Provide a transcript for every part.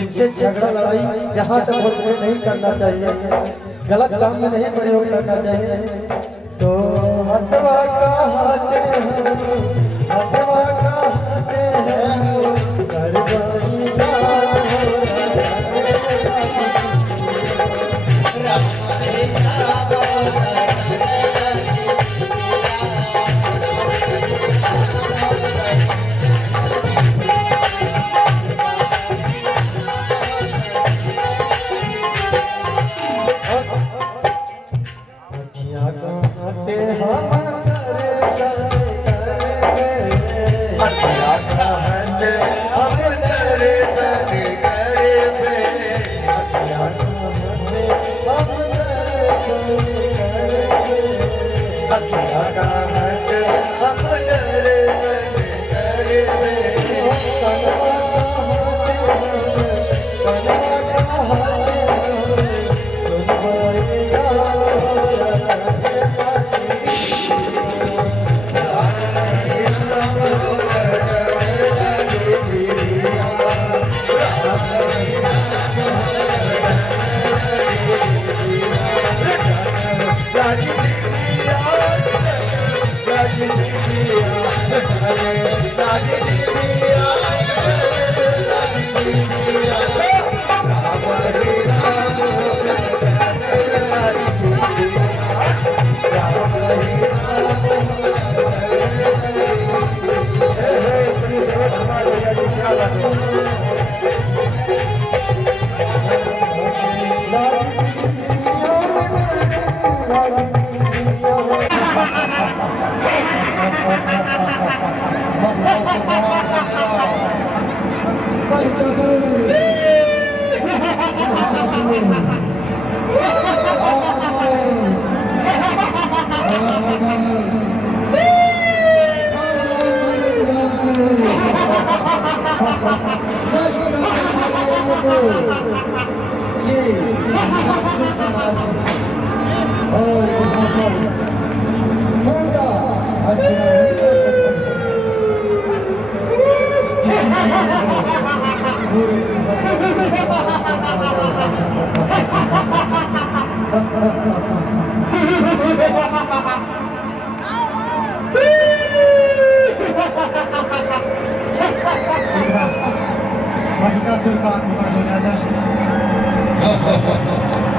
इनसे झगड़ा लड़ाई जहाँ तक हो सके नहीं करना चाहिए, गलत काम में नहीं प्रयोग करना चाहिए। तो हथवा कहते हैं, हथवा कहते हैं, करवाई दान हो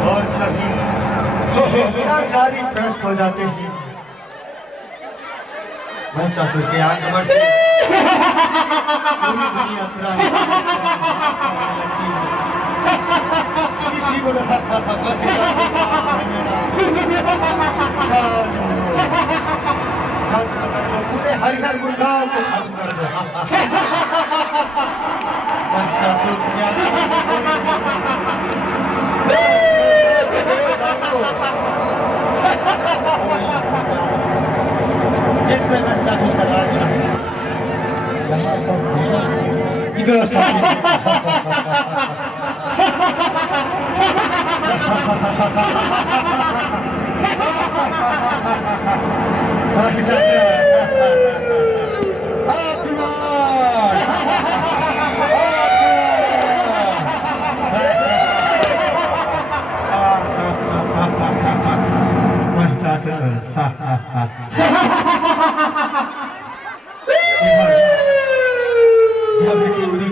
और सभी नारी भ्रष्ट हो जाते हैं। महिषासुर के आक्रमण से पूरी दुनिया किसी को पूरे हरिहर गुंडाओं को खत्म कर दो। महिषासुर के जिसमें महिषासुर का राज यहाँ पर की व्यवस्था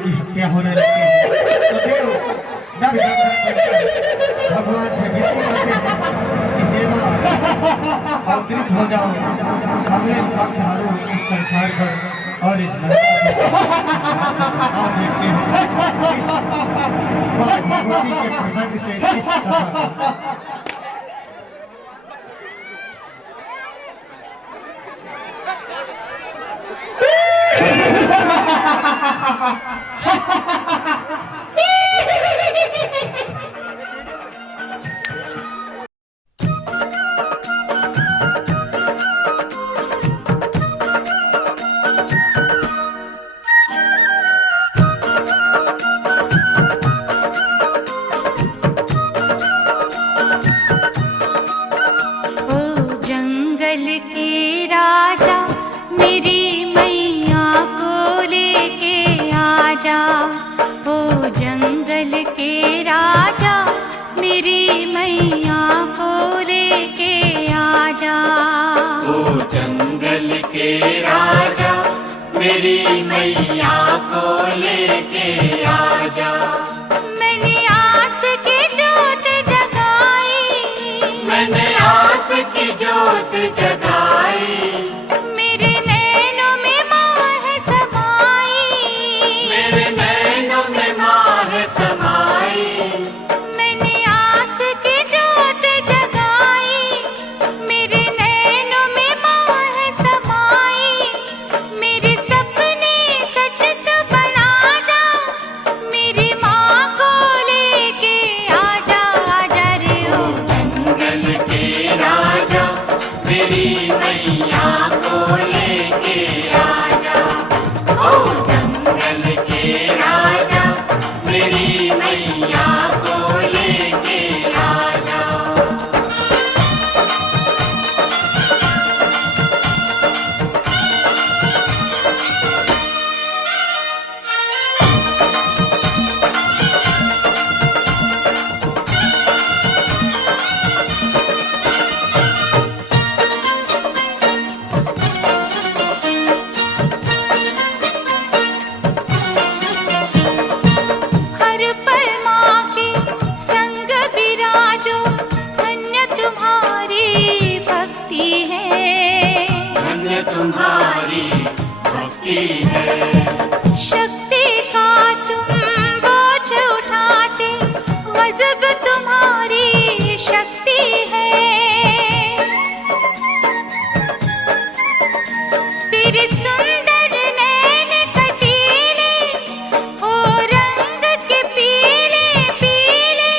की हत्या होने लगती है तो भगवान से विनती करते हैं कि देवा अवतरित हो जाओ, हमने पक्षधारो इस संसार पर और इस देखते हैं इस भगवती के प्रसंग से किस तरह के राजा मेरी मैया को लेके आजा, ओ जंगल मैया को लेके आजा। ओ जंगल के राजा मेरी मैया को लेके आजा। मैंने आस की जोत जगाई, मैंने आस की जोत जगाई, मेरे नैनों में माँ है समाई, मेरे नैनों में माँ है समाई। मैंने आस की जोत जगाई, मेरे नैनों में माँ है समाई, मेरे सपने सच तो बना जा, मेरी माँ को लेके आजा, आजा रे ओ जंगल के राजा मेरी मैया को लेके आजा। ओ जंगल के राजा मेरी मैया को लेके आजा। हर पल माँ के संग विराजो, धन्य तुम्हारी भक्ति है, धन्य तुम्हारी भक्ति है। शक्ति का तुम बोझ उठाते, गजब तुम्हारी शक्ति है, तेरे सुंदर नैन कटीले, ओ रंग के पीले पीले,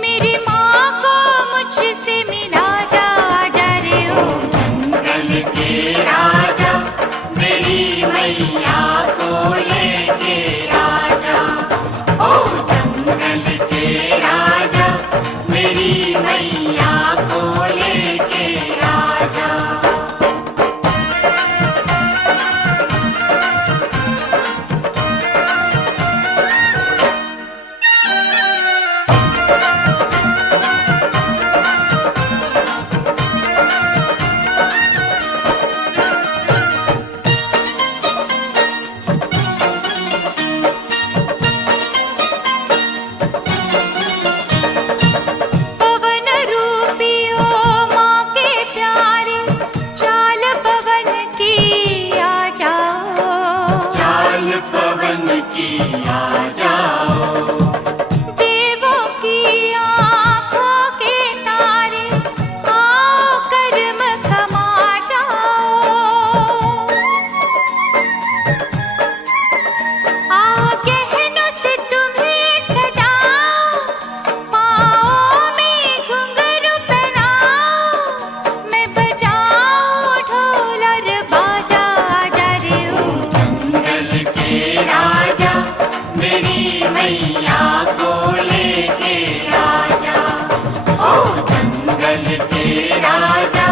मेरी माँ को मुझसे मिला जा, जा रे ओ जंगल के राजा मेरी मैया को लेके आजा। ओ जंगल के राजा मेरी मैया को लेके आजा। पवन रूपी ओ माँ के प्यारे, चाल पवन की आ जाओ, चाल पवन की आ जाओ, देवों की आँखों के तारे, आओ कर्म कमा जाओ, आ गहनों से तुम्हें सजाओ, पाँव में घुंघरू पहनाओ, मैं बजाऊं ढोल और बाजा, आजा रे ओ जंगल के राजा मेरी मैया को लेके आजा। ओ जंगल के राजा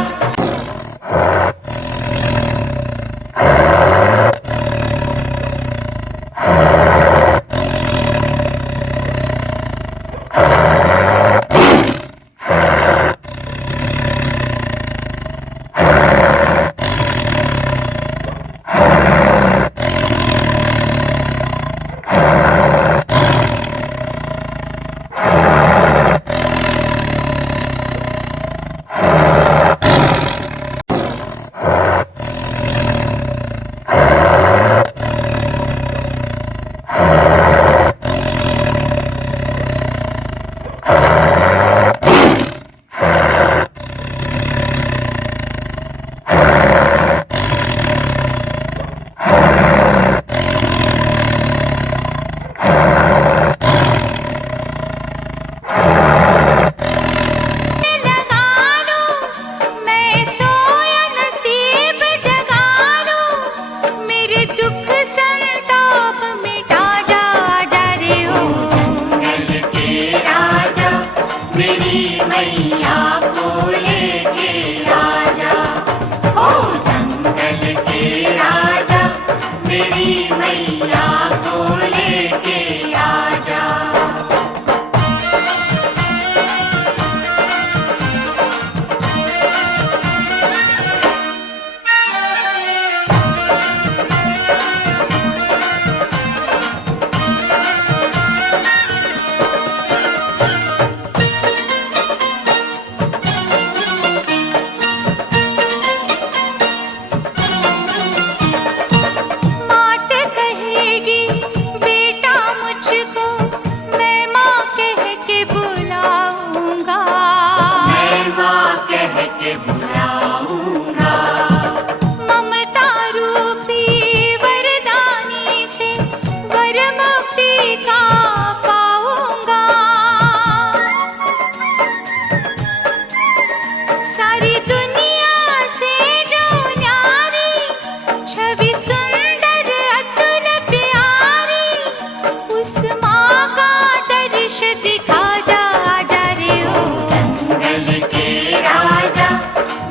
वेश दिखा जा, आजा रे ओ जंगल के राजा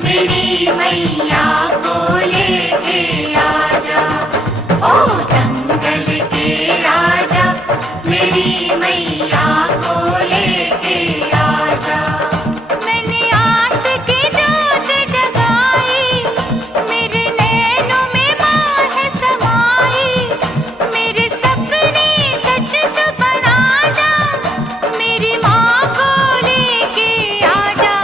मेरी मैया को लेके आजा। ओ जंगल के राजा मेरी मैया को लेके आजा। मैंने आस की जोत जगाई, मेरे नैनों में माँ है समाई, मेरे सपने सच तो बना जा, मेरी माँ को लेके आजा।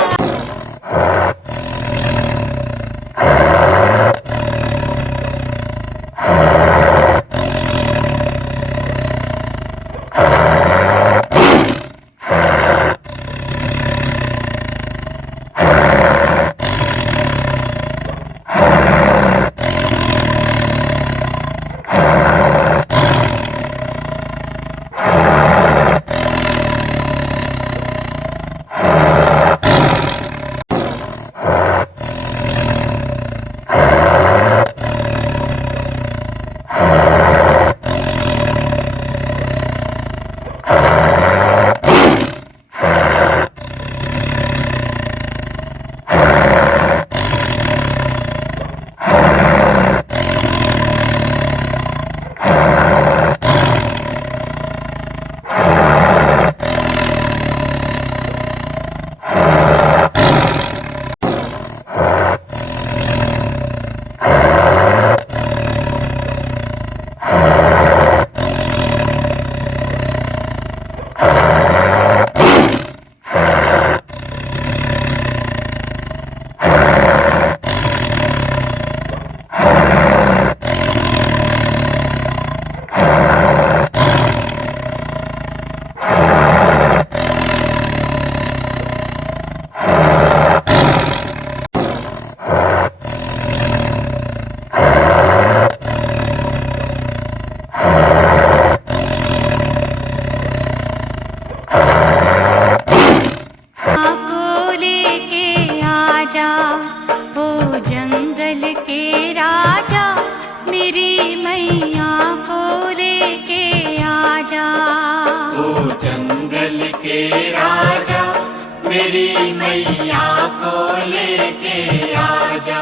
मेरी मैया को लेके आजा।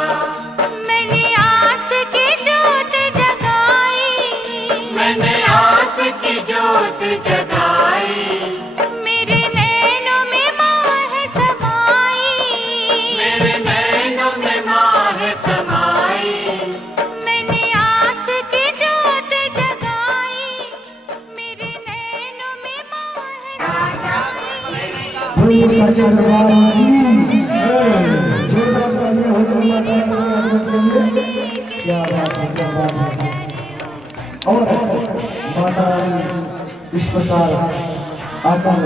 मैंने आस की जोत जगाई, मैंने आस की जोत जगाई, मेरे नैनों में माँ है समाई, मेरे नैनों में माँ है समाई। मैंने आस की जोत जगाई, मेरे नैनों में माँ है समाई। बोलिए सच्चे दरबार की जोरदार तालियां हो जाए माता रानी के लिए। क्या बात है, क्या बात है। और माता रानी इस प्रकार आकर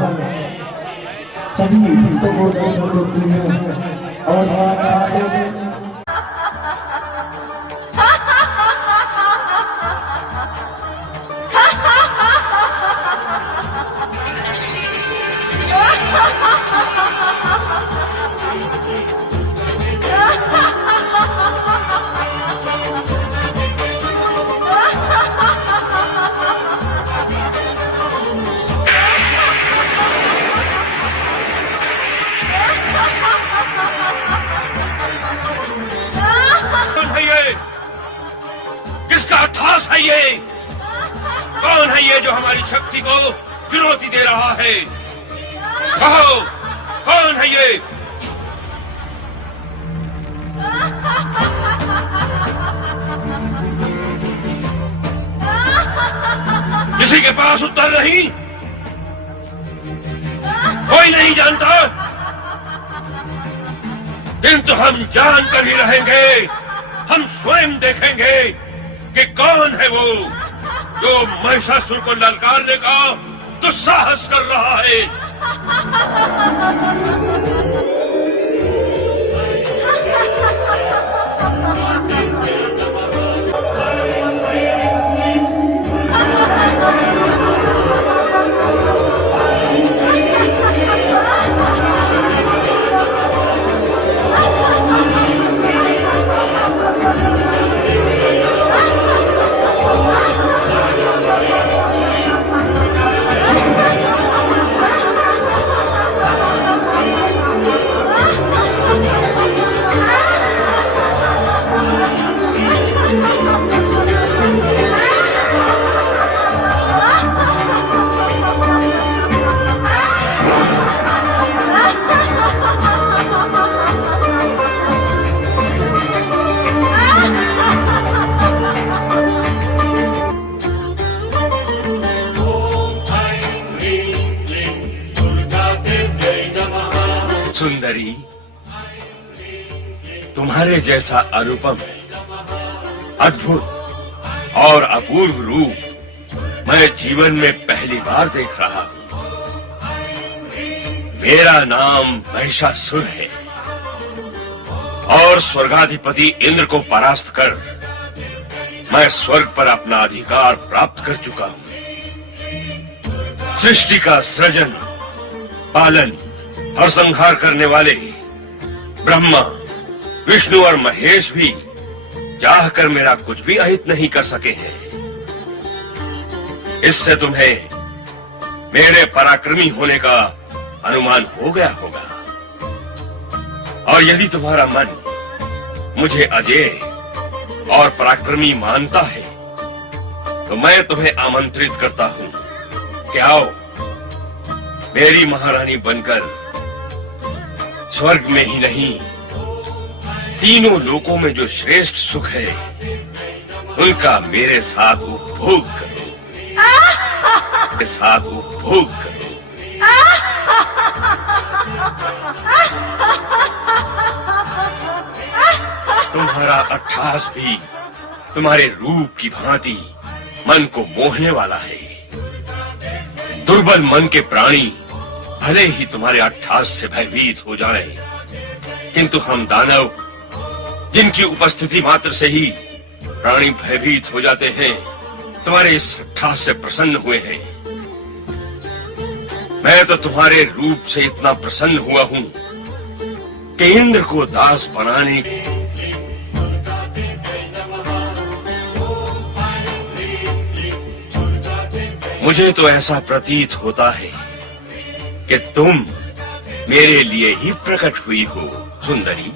सभी भक्तों को दर्शन देती है और साक्षात किसका अट्ठास है ये? कौन है ये जो हमारी शक्ति को चुनौती दे रहा है? कहो, कौन है ये? किसी के पास उत्तर नहीं? कोई नहीं जानता? किंतु हम जान कर ही रहेंगे। हम स्वयं देखेंगे कि कौन है वो जो महिषासुर को ललकारने का दुस्साहस कर रहा है। सुंदरी, तुम्हारे जैसा अनुपम, अद्भुत और अपूर्व रूप मैं जीवन में पहली बार देख रहा हूं। मेरा नाम महिषासुर है और स्वर्गाधिपति इंद्र को परास्त कर मैं स्वर्ग पर अपना अधिकार प्राप्त कर चुका हूं। सृष्टि का सृजन, पालन और संहार करने वाले ब्रह्मा, विष्णु और महेश भी चाह कर मेरा कुछ भी अहित नहीं कर सके हैं। इससे तुम्हें मेरे पराक्रमी होने का अनुमान हो गया होगा। और यदि तुम्हारा मन मुझे अजेय और पराक्रमी मानता है तो मैं तुम्हें आमंत्रित करता हूं कि आओ, मेरी महारानी बनकर स्वर्ग में ही नहीं, तीनों लोकों में जो श्रेष्ठ सुख है उनका मेरे साथ उपभोग करो, मेरे साथ उपभोग करो। तुम्हारा अट्ठास भी तुम्हारे रूप की भांति मन को मोहने वाला है। दुर्बल मन के प्राणी भले ही तुम्हारे अट्ठास से भयभीत हो जाएं, किंतु हम दानव, जिनकी उपस्थिति मात्र से ही प्राणी भयभीत हो जाते हैं, तुम्हारे इस अट्ठास से प्रसन्न हुए हैं। मैं तो तुम्हारे रूप से इतना प्रसन्न हुआ हूं कि इंद्र को दास बनाने मुझे तो ऐसा प्रतीत होता है कि तुम मेरे लिए ही प्रकट हुई हो, सुंदरी।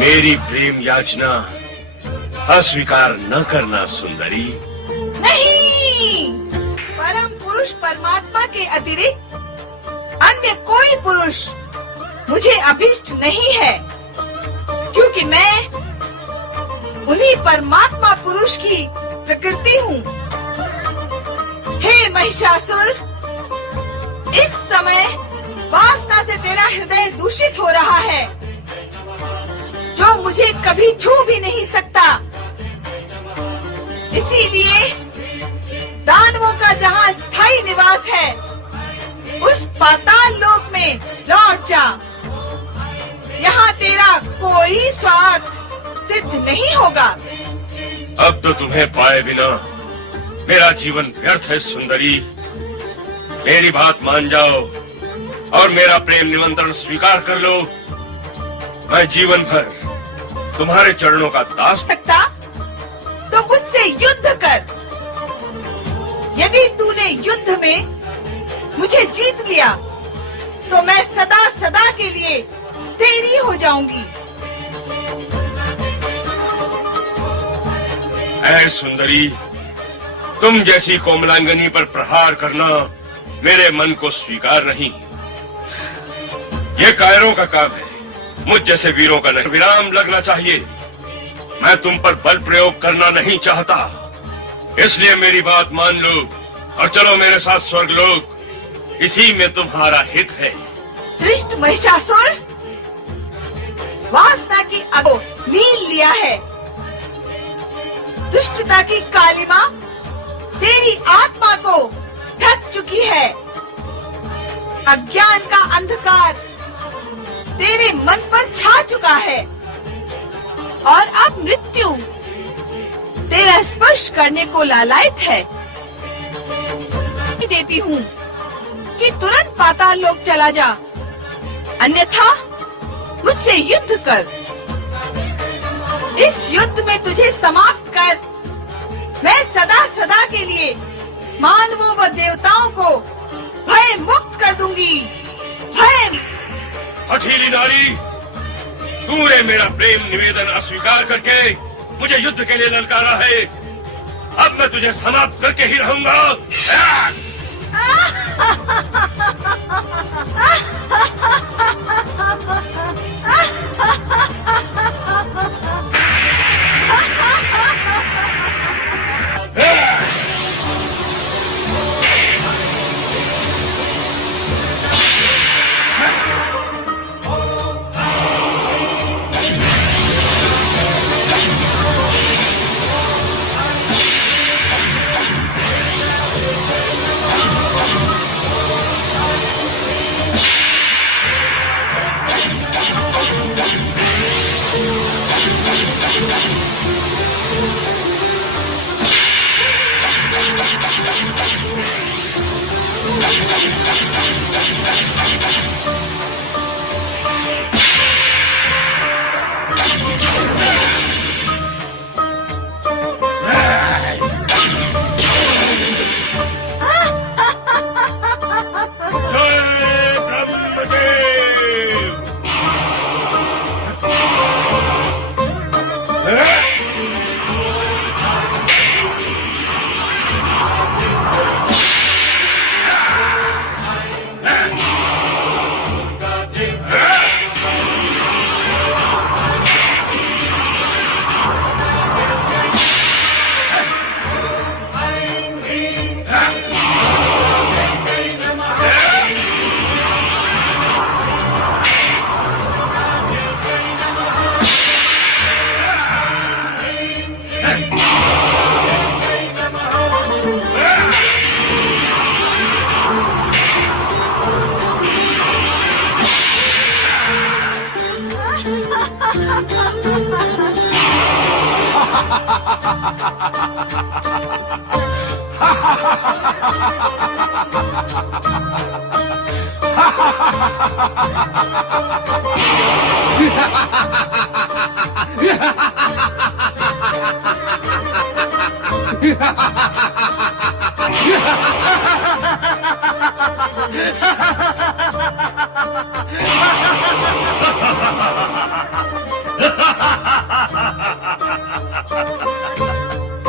मेरी प्रेम याचना अस्वीकार न करना, सुंदरी। नहीं, परम पुरुष परमात्मा के अतिरिक्त अन्य कोई पुरुष मुझे अभिष्ट नहीं है, क्योंकि मैं उन्हीं परमात्मा पुरुष की प्रकृति हूँ। हे महिषासुर, इस समय वासना से तेरा हृदय दूषित हो रहा है, जो मुझे कभी छू भी नहीं सकता। इसीलिए दानवों का जहाँ स्थायी निवास है, उस पाताल लोक में लौट जा। यहाँ तेरा कोई स्वार्थ सिद्ध नहीं होगा। अब तो तुम्हें पाए बिना मेरा जीवन व्यर्थ है, सुंदरी। मेरी बात मान जाओ और मेरा प्रेम निमंत्रण स्वीकार कर लो। मैं जीवन भर तुम्हारे चरणों का दास। सकता तो मुझसे युद्ध कर। यदि तूने युद्ध में मुझे जीत लिया तो मैं सदा सदा के लिए तेरी हो जाऊंगी। ऐ सुंदरी, तुम जैसी कोमलांगनी पर प्रहार करना मेरे मन को स्वीकार नहीं। ये कायरों का काम है, मुझ जैसे वीरों का नहीं। विराम लगना चाहिए। मैं तुम पर बल प्रयोग करना नहीं चाहता, इसलिए मेरी बात मान लो और चलो मेरे साथ स्वर्गलोक। इसी में तुम्हारा हित है। दृष्ट महिषासुर, वासना की अगो लील लिया है। दुष्टता की कालिमा तेरी आत्मा को ढक चुकी है। अज्ञान का अंधकार तेरे मन पर छा चुका है और अब मृत्यु तेरा स्पर्श करने को लालायित है। देती हूँ कि तुरंत पाताल लोक चला जा, अन्यथा मुझसे युद्ध कर। इस युद्ध में तुझे समाप्त कर मैं सदा सदा के लिए मानवों व देवताओं को भय मुक्त कर दूंगी। भय। हठीली नारी, तूने मेरा प्रेम निवेदन अस्वीकार करके मुझे युद्ध के लिए ललकारा है। अब मैं तुझे समाप्त करके ही रहूंगा।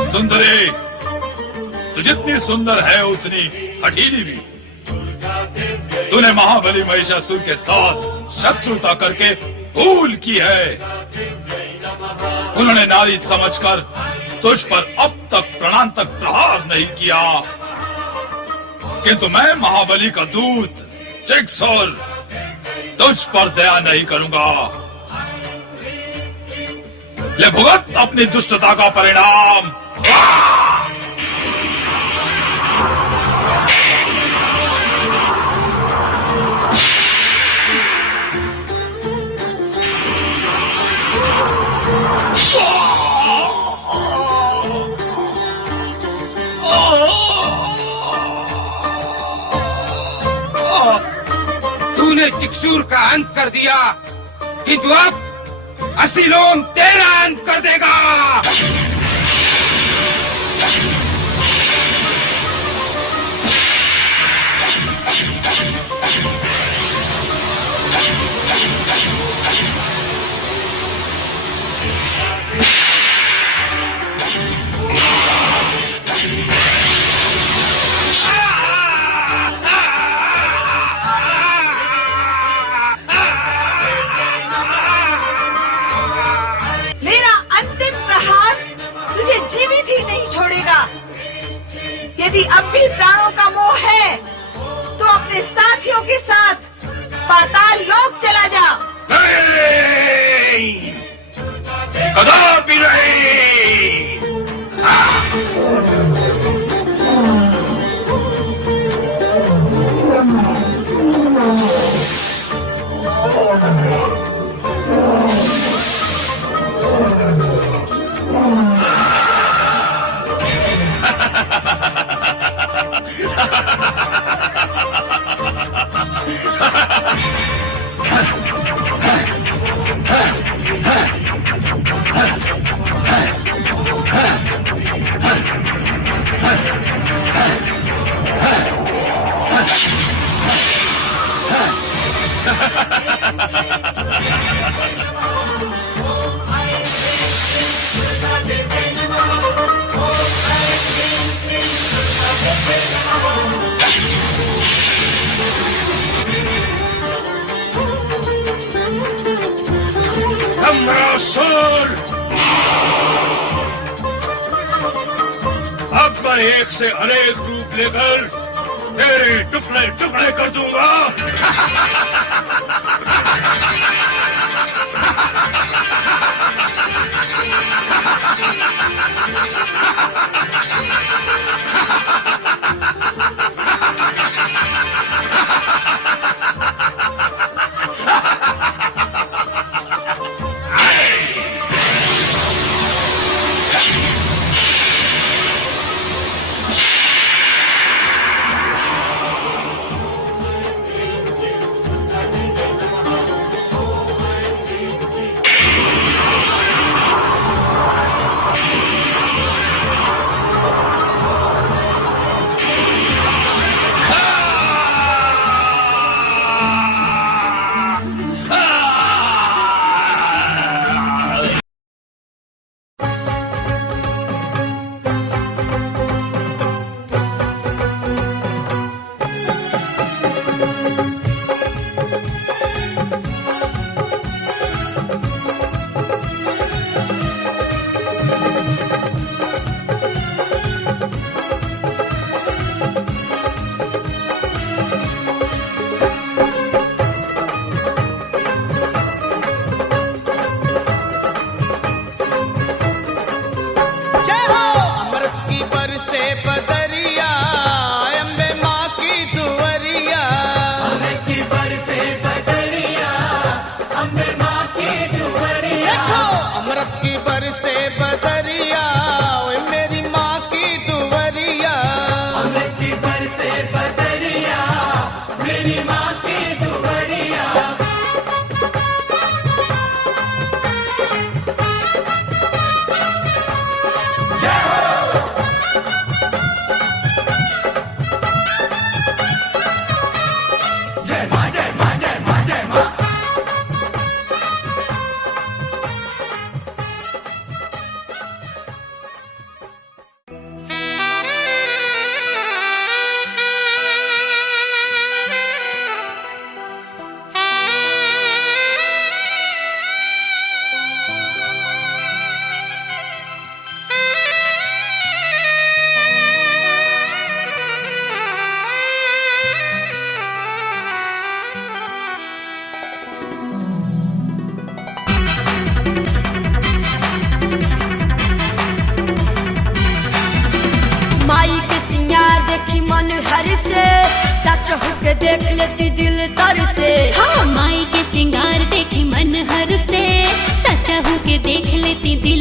सुंदरी, तू जितनी सुंदर है उतनी हठीली भी। तूने महाबली महिषासुर के साथ शत्रुता करके भूल की है। उन्होंने नारी समझकर तुझ पर अब तक प्राणांतक प्रहार नहीं किया, किंतु मैं महाबली का दूत जिगसोर तुझ पर दया नहीं करूंगा। ले भुगत अपनी दुष्टता का परिणाम। तूने जिगसूर का अंत कर दिया, किंतु अब असीलोम तेरा अंत कर देगा। जीवित ही नहीं छोड़ेगा। यदि अब भी प्राणों का मोह है तो अपने साथियों के साथ पाताल लोक चला जा। नहीं, कदापि नहीं। धम्रासुर, अब मैं एक से अनेक रूप लेकर तेरे टुकड़े टुकड़े कर दूंगा। की बरसे बदरिया, ओए मेरी माँ की दुवरिया। अमृत की बरसे बदरिया, मेरी माँ की दुवरिया। जय माँ जय माँ जय माँ जय माँ। माई के सिंगार देखी मन हर से, सच होके देख लेती दिल तर से। हाँ माई के सिंगार देखी मन हर से, सच्चा होके देख लेती दिल